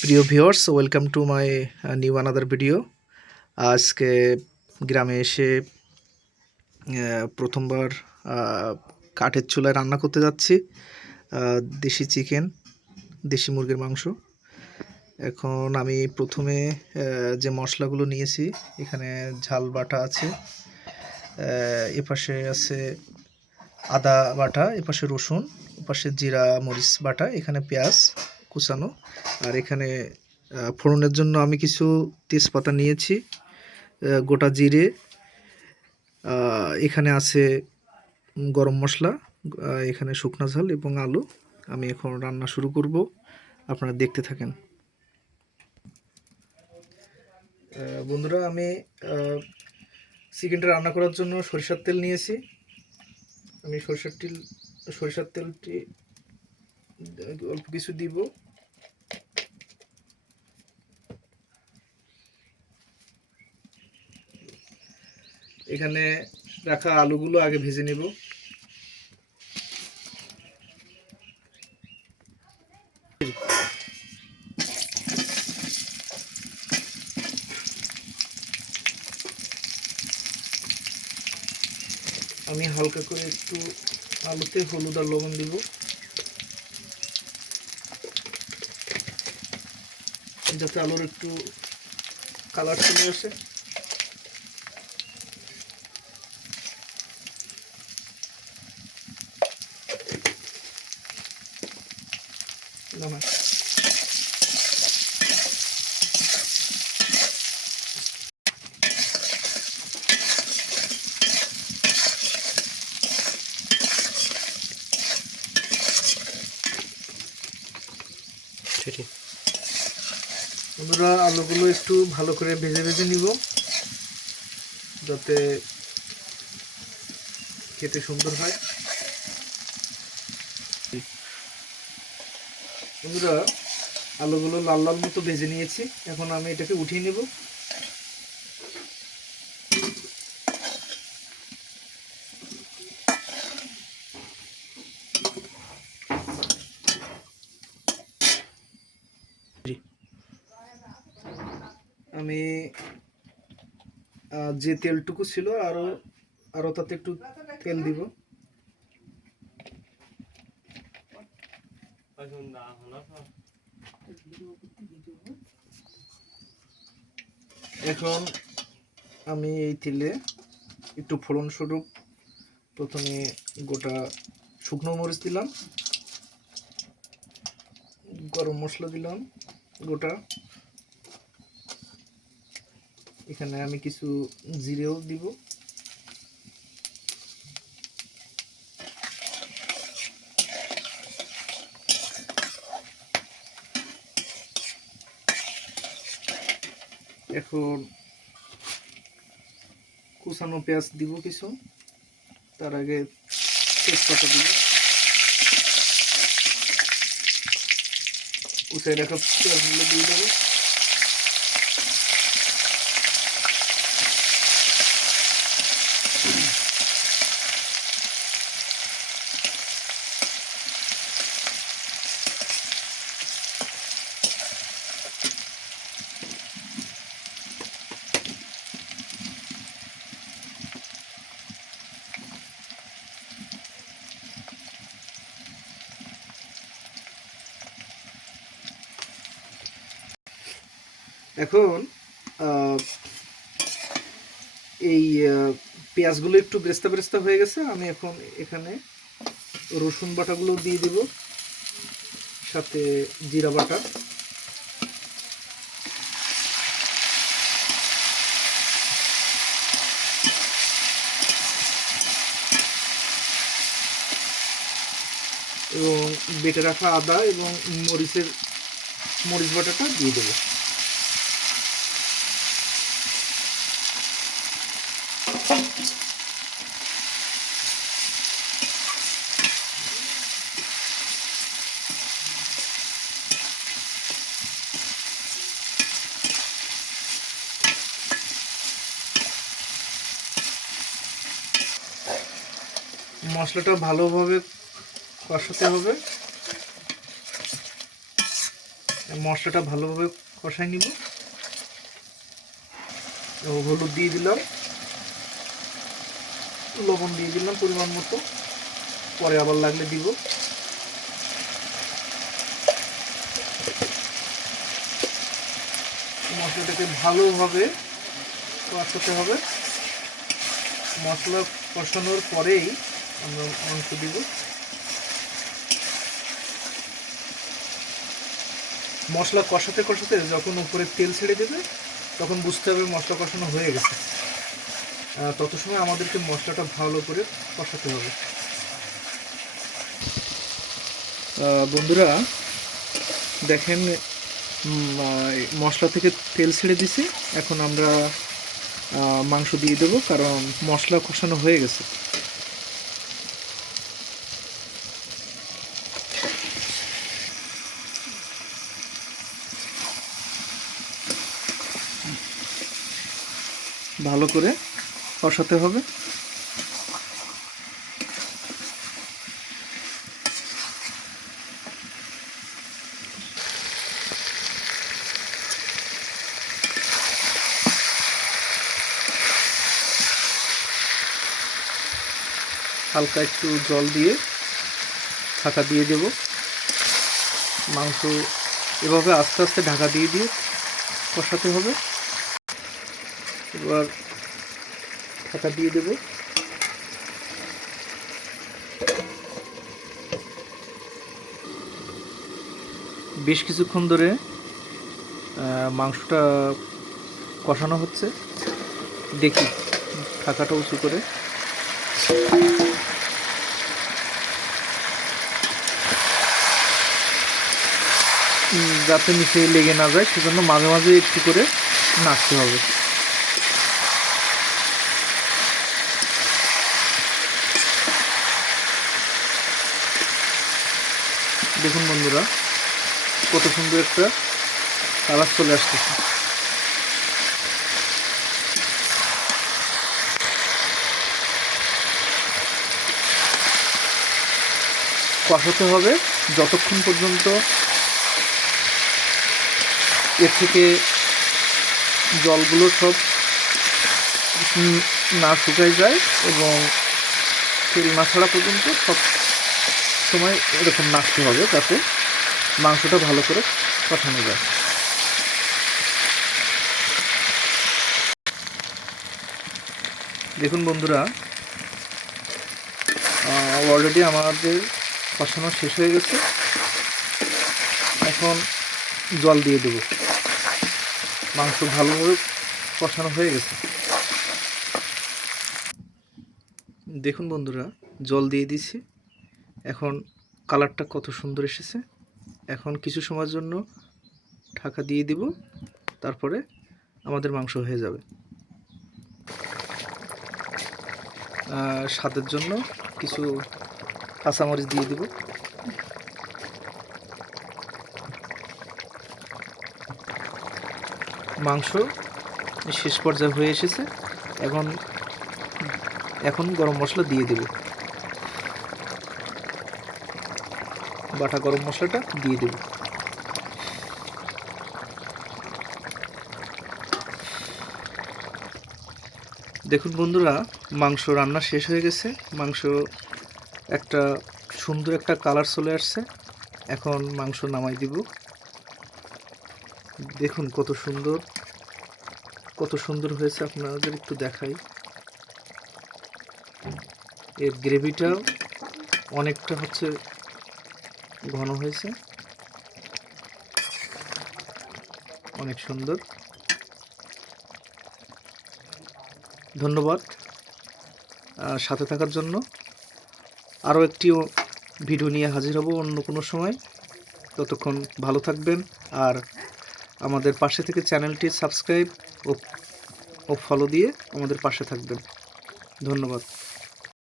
প্রিয় viewers welcome to my new another video আজকে গ্রামে এসে প্রথমবার কাঠের চুলায় রান্না করতে যাচ্ছি। দেশি চিকেন দেশি মুরগির মাংস। এখন আমি প্রথমে যে মশলাগুলো নিয়েছি, এখানে ঝাল বাটা আছে। এপাশে আছে আদা বাটা, এপাশে রসুন, এপাশে জিরা মরিচ বাটা, এখানে পেঁয়াজ। কুচানো। আর এখানে ফোড়নের জন্য আমি কিছু তেজপাতা নিয়েছি গোটা জিরে। এখানে আছে গরম মশলা এখানে শুকনো ঝাল এবং আলু। আমি এখন রান্না শুরু করব, আপনারা দেখতে থাকেন। বন্ধুরা, আমি চিকেনটা রান্না করার জন্য সরিষার তেল নিয়েছি। আমি সরিষার তেল, সরিষার তেলটি অল্প কিছু দিব। এখানে রাখা আলুগুলো আগে ভেজে নেব। আমি হালকা করে একটু আলুতে হলুদ আর লবণ দিব। যাতে আলোর একটু কালার চলে আসে নামাই। বন্ধুরা, আলুগুলো একটু ভালো করে ভেজে ভেজে নিব, যাতে খেতে সুন্দর হয়। বন্ধুরা, আলুগুলো লাল লাল মতো ভেজে নিয়েছি। এখন আমি এটাকে উঠিয়ে নেব। আমি যে তেলটুকু ছিল আরও আরও তাতে একটু তেল দিব। এখন আমি এই তেলে একটু ফোড়ন স্বরূপ, প্রথমে গোটা শুকনো মরিচ দিলাম, গরম মশলা দিলাম গোটা। এখানে আমি কিছু জিরেও দিব। এখন কুচানো পেঁয়াজ দিব কিছু। তার আগে তেজপাতা দিব। উঠে রাখা পেঁয়াজগুলো দিয়ে দেবো। এখন এই পেঁয়াজগুলো একটু ব্রেস্তা ব্রেস্তা হয়ে গেছে, আমি এখন এখানে রসুন বাটাগুলো দিয়ে দেব, সাথে জিরা বাটা। এবং বেটে রাখা আদা এবং মরিচের, মরিচ বাটাটা দিয়ে দেবো। মশলাটা ভালোভাবে কষাতে হবে। মশলাটা ভালোভাবে কষাই নিব। হলুদ দিয়ে দিলাম। লবণ দিয়ে দিলাম পরিমাণ মতো। পরে আবার লাগলে দিব। মশলাটাকে ভালোভাবে কষাতে হবে। মশলা কষানোর পরেই আমরা মাংস দিব। মশলা কষাতে কষাতে যখন উপরে তেল ছেড়ে দেবে, তখন বুঝতে হবে মশলা কষানো হয়ে গেছে। তত সময় আমাদেরকে মশলাটা ভালো করে কষাতে হবে। বন্ধুরা, দেখেন মশলা থেকে তেল ছেড়ে দিছি। এখন আমরা মাংস দিয়ে দেবো, কারণ মশলা কষানো হয়ে গেছে। ভালো করে কষাতে হবে। হালকা একটু জল দিয়ে ঢাকা দিয়ে দেব। মাংস এভাবে আস্তে আস্তে ঢাকা দিয়ে দিয়ে কষাতে হবে। এবার ঢাকা দিয়ে দেব। বেশ কিছুক্ষণ ধরে মাংসটা কষানো হচ্ছে। দেখি ঢাকাটা উঁচু করে। যাতে নিচে লেগে না যায়, সেজন্য মাঝে মাঝে একটু করে নাড়তে হবে। দেখুন বন্ধুরা, কত সুন্দর একটা কালার চলে আসতেছে। কষাতে হবে যতক্ষণ পর্যন্ত এর থেকে জলগুলো সব না শুকায় যায় এবং তেল না ছাড়া পর্যন্ত সব সময় এরকম নাড়তে হবে যাতে মাংসটা ভালো করে কষানো যায়। দেখুন বন্ধুরা অলরেডি আমাদের কষানো শেষ হয়ে গেছে। এখন জল দিয়ে দেব। মাংস ভালোভাবে কষানো হয়ে গেছে। দেখুন বন্ধুরা, জল দিয়ে দিছি এখন কালারটা কত সুন্দর এসেছে। এখন কিছু সময়ের জন্য ঢাকা দিয়ে দিব, তারপরে আমাদের মাংস হয়ে যাবে। স্বাদের জন্য কিছু কাঁচামরিচ দিয়ে দিব। মাংস শেষ পর্যায়ে হয়ে এসেছে। এখন এখন গরম মশলা দিয়ে দেব। বাটা গরম মশলাটা দিয়ে দেব। দেখুন বন্ধুরা, মাংস রান্না শেষ হয়ে গেছে। মাংস একটা সুন্দর একটা কালার চলে আসছে। এখন মাংস নামাই দিব। দেখুন কত সুন্দর কত সুন্দর হয়েছে আপনাদের একটু দেখাই। এর গ্রেভিটাও অনেকটা হচ্ছে ঘন হয়েছে। অনেক সুন্দর। ধন্যবাদ সাথে থাকার জন্য। আরও একটি ও- ভিডিও নিয়ে হাজির হব অন্য কোনো সময়। ততক্ষণ ভালো থাকবেন আর আমাদের পাশে থেকে চ্যানেলটি সাবস্ক্রাইব ও ও ফলো দিয়ে আমাদের পাশে থাকবেন। ধন্যবাদ।